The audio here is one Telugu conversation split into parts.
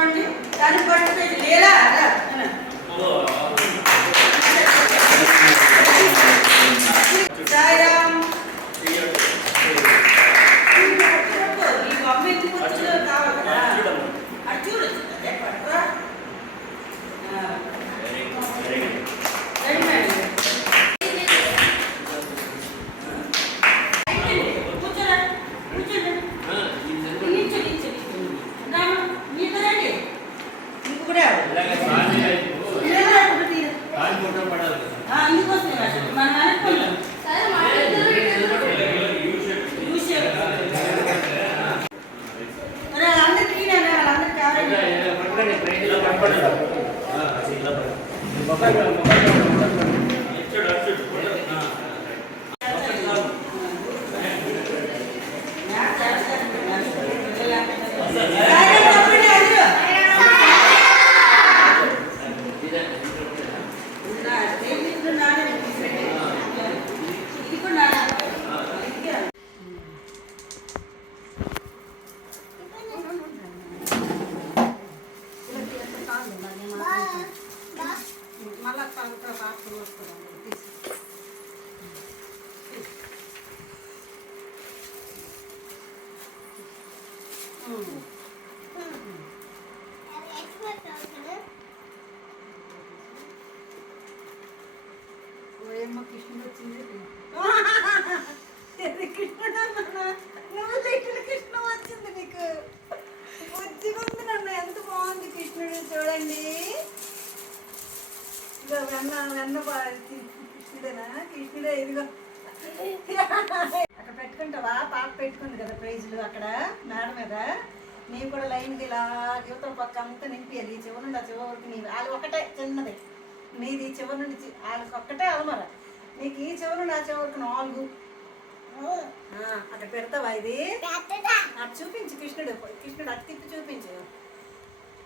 కూర్చోండి. దాన్ని పట్టుకు లేలా సాయిరామ్. ఈ బొమ్మ ఎందుకు వచ్చిందో కావాలి కదా, అటు చూడొచ్చు పట్టురా. మళ్ళా పాత్ర వస్తున్నాం ఓయమ్మ కృష్ణుడు వచ్చింది. కృష్ణ వచ్చింది నీకు, వచ్చింది నన్ను. ఎంత బాగుంది కృష్ణుడు చూడండి. వెన్న కృష్ణుడేనా? కృష్ణుడే. ఇదిగో అక్కడ పెట్టుకుంటావా? పాప పెట్టుకుంది కదా ప్రైజులు అక్కడ మేడ మీద. నీవు కూడా లైన్కి ఇలా యువతల పక్క అంతా నింపియాలి. ఈ చివరి నుండి ఆ చివరి వరకు నీవు. వాళ్ళు ఒకటే చిన్నది, నీది ఈ చివరి నుండి వాళ్ళకి ఒక్కటే అలమర. నీకు ఈ చివరి నుండి ఆ చివరికి 4 అక్కడ పెడతావా? ఇది అటు చూపించు. కృష్ణుడు అటు తిప్పి చూపించు.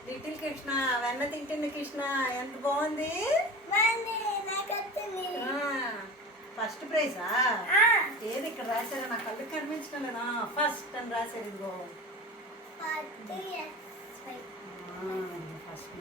లిటిల్ కృష్ణ వెన్న తింటుంది. కృష్ణ ఎంత బాగుంది. ఫస్ట్ ప్రైజా? ఏది ఇక్కడ రాశారా? నా కళ్ళు కనిపించడం లేదా? ఫస్ట్ అని రాశారు. ఇదిగో ఫస్ట్.